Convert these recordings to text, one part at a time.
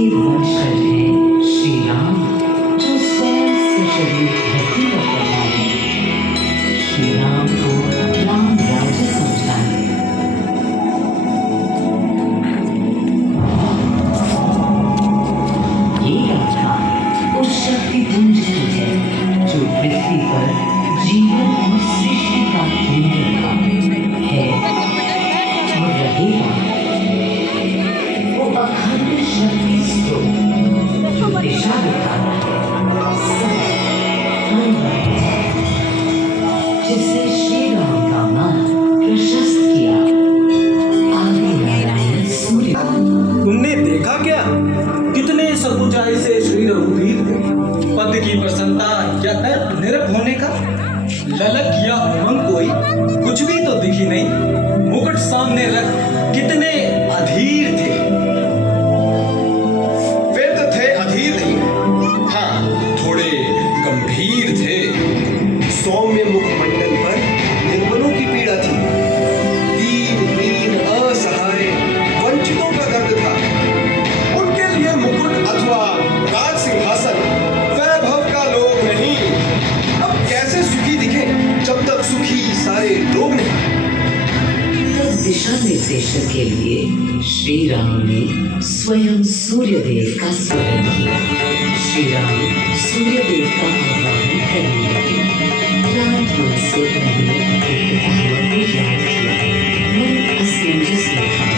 के वंशज हैं श्री राम, जो स्वयं सशरीर धरती पर पधारे। श्री राम को राम राज्य समझाए। ये गाथा उस शक्ति पुंज की है जो पृथ्वी पर जीवन और सृष्टि का केंद्र था, है और रहेगा। वो अखंड शक्ति स्रोत जो दिशा दिखाता है, जिसने श्री राम का मन प्रशस्त किया। आदि नारायण सूर्य। तुमने देखा क्या कितने सकुचाई से श्री रघुवीर थे। पद की प्रसन्नता या निरप होने का ललक या उमंग कोई कुछ भी तो दिखी नहीं। मुकुट सामने रख कितने अधीर थे। वे तो थे अधीर नहीं, हाँ थोड़े गंभीर थे। सौम्य मुखमंडल पर निर्बलों की पीड़ा थी, दीनहीन असहाय वंचितों का दर्द था। उनके लिए मुकुट अथवा राज सिंहासन वैभव का लोग नहीं। अब कैसे सुखी दिखे जब तक सुखी सारे लोग नहीं। तब दिशा निर्देशन के लिए श्री राम ने स्वयं सूर्यदेव का स्मरण किया। श्री राम सूर्यदेव का आह्वान करने लगे। रात मन से उन्होंने अपने पितामह को याद किया। मन असमंजस में था।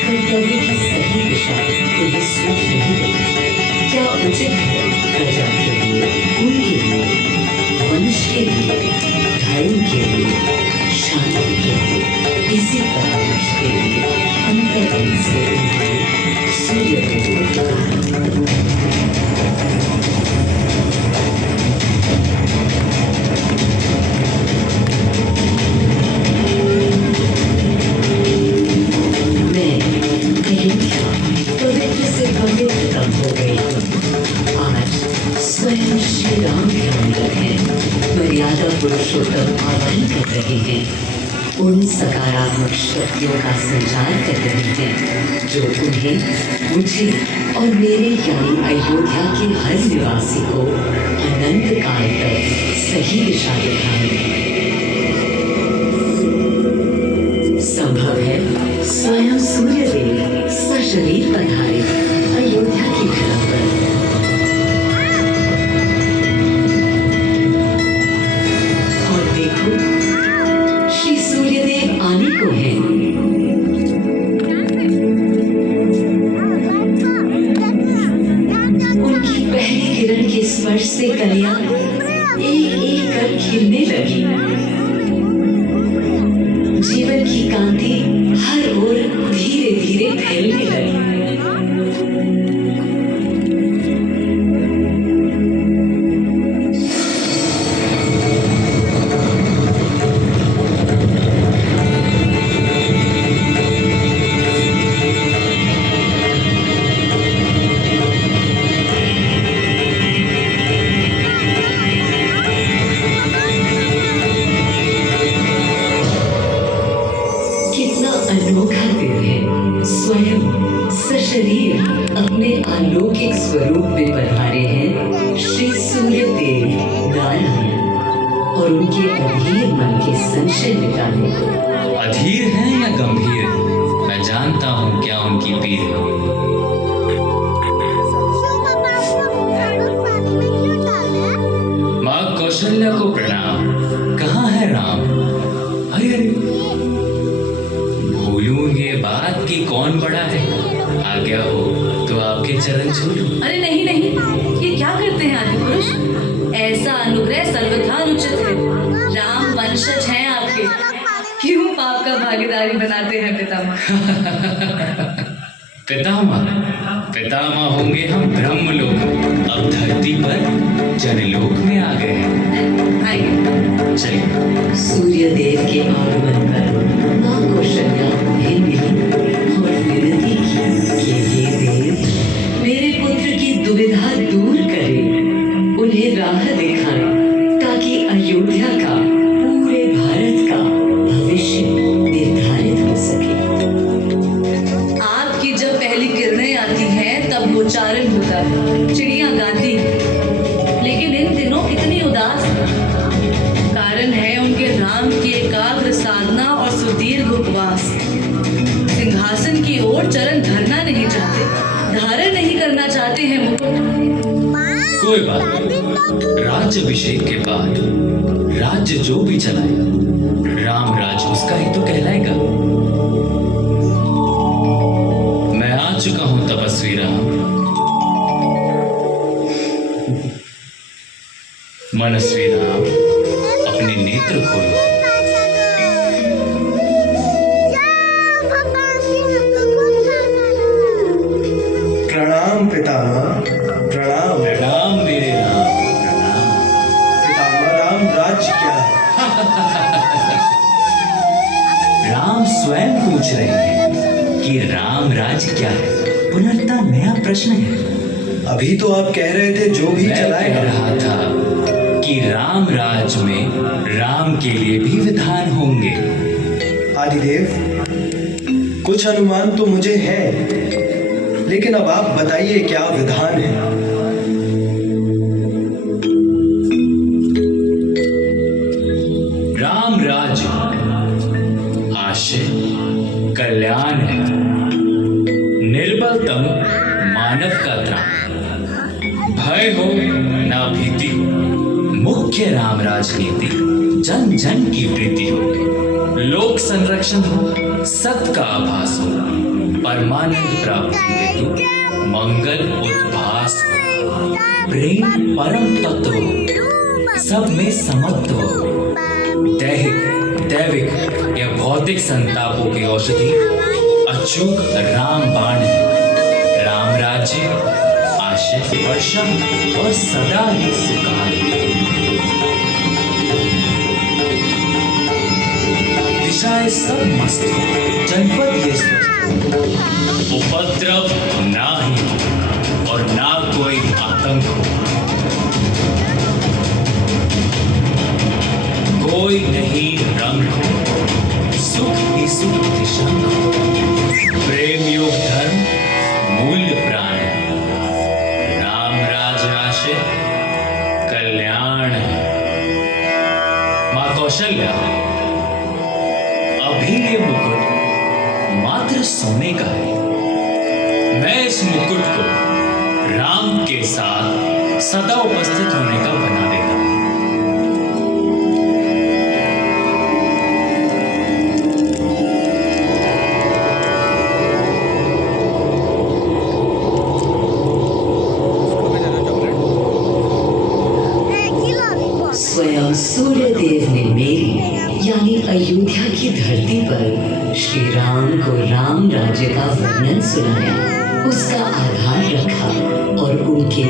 कर्तव्य की सही दिशा उन्हें सूझ नहीं रही। क्या उचित है प्रजा के लिए, उनके लिए, वंश के लिए, धर्म के लिए, शांति के लिए, इसी परामर्श के लिए अंतर्मन से उन्होंने सूर्यदेव को पुकारा। मैं अयोध्या पवित्र से पवित्रतम हो गई हूँ। आज स्वयं श्री राम ध्यान रखें, मर्यादा पुरुषोत्तम आह्वान कर रहे हैं। उन सकारात्मक शक्तियों का संचार कर रहे हैं जो उन्हें, मुझे और मेरे यानी अयोध्या के हर निवासी को अनंत काल तक सही दिशा दिखाएंगे। संभव है स्वयं सूर्यदेव सशरीर पधारे अयोध्या की धरा पर। और देखो, श्री सूर्यदेव आने को हैं। उनकी पहली किरण के स्पर्श से कलियां एक एक कर खिलने लगी। जीवन की कांति हर ओर धीरे धीरे फैलने लगी। अनोखा दिन है। स्वयं सशरीर अपने अलौकिक स्वरूप में पधारे हैं श्री सूर्यदेव नारायण, और उनके अधीर मन के संशय मिटाने को। अधीर है या गंभीर, मैं जानता हूँ क्या उनकी पीड़ है। माँ कौशल्या को प्रणाम। कहाँ है राम? अरे अरे, भूलूं ये बात कि कौन बड़ा है। आज्ञा हो तो आपके चरण छू लूं। अरे नहीं नहीं, ये क्या करते हैं आदि पुरुष? ऐसा अनुग्रह सर्वथा अनुचित है। राम वंशज हैं आपके, क्यों पाप का भागीदारी बनाते हैं पितामह? पितामह होंगे हम ब्रह्मलोक। अब धरती पर जनलोक में आ गए हैं। आइए चलिए। सूर्यदेव के आगमन पर माँ कौशल्या उन्हें मिली और विनती की कि हे देव, मेरे पुत्र की दुविधा दूर करें, उन्हें राह दिखाएं, ताकि अयोध्या का, पूरे भारत का भविष्य निर्धारित हो सके। आपकी जब पहली किरणें आती हैं तब उच्चारण होता, चिड़िया गाती, लेकिन इन दिनों कितनी उदास है। कारण है उनके राम की एकाग्र साधना और सुदीर्घ उपवास। सिंहासन की ओर चरण धरना नहीं चाहते, धारण नहीं करना चाहते हैं मुकुट। कोई बात नहीं, राज्यभिषेक के बाद राज्य जो भी चलाएगा, राम राज उसका ही तो कहलाएगा। मैं आ चुका हूं तपस्वी राम। मनस्वी राम, अपने नेत्र खोलो। प्रणाम पितामह, प्रणाम। प्रणाम मेरे राम, प्रणाम। पितामह, राम राज्य क्या है? राम स्वयं पूछ रहे हैं कि राम राज क्या है। पुनर्तः नया प्रश्न है। अभी तो आप कह रहे थे जो भी मैं कह चलाएगा। रहा था कि राम राज में राम के लिए भी विधान होंगे। आदिदेव, कुछ अनुमान तो मुझे है, लेकिन अब आप बताइए क्या विधान है। राम राज आशय कल्याण है, निर्बलतम मानव का त्राण। भय हो ना भीति हो, मुख्य राम राजनीति जन जन की प्रीति हो। लोक संरक्षण हो, सत का आभास हो, परमानंद प्राप्ति हेतु मंगल उद्भास हो। प्रेम परम तत्व हो, सब में समत्व हो। दैहिक दैविक या भौतिक संतापों की औषधि अचूक राम बाण है। राम राज्य आशय वर्षा और सदा ही सुकाल। दिशाएं सब मस्त हो, जनपद ये स्वस्थ हो। उपद्रव ना ही हो और ना कोई आतंक हो। कोई नहीं रंग हो, सुख ही सुख निशंक हो। प्रेम योग धर्म मूल्य प्राण है। राम राज आशय कल्याण है। मां कौशल्या, अभी ये मुकुट मात्र सोने का है। मैं इस मुकुट को राम के साथ सदा उपस्थित होने का बना देता हूं। स्वयं सूर्य देव ने मेरी यानी अयोध्या की धरती पर श्री राम को राम राज्य का वर्णन सुनाया, उसका आधार रखा और उनके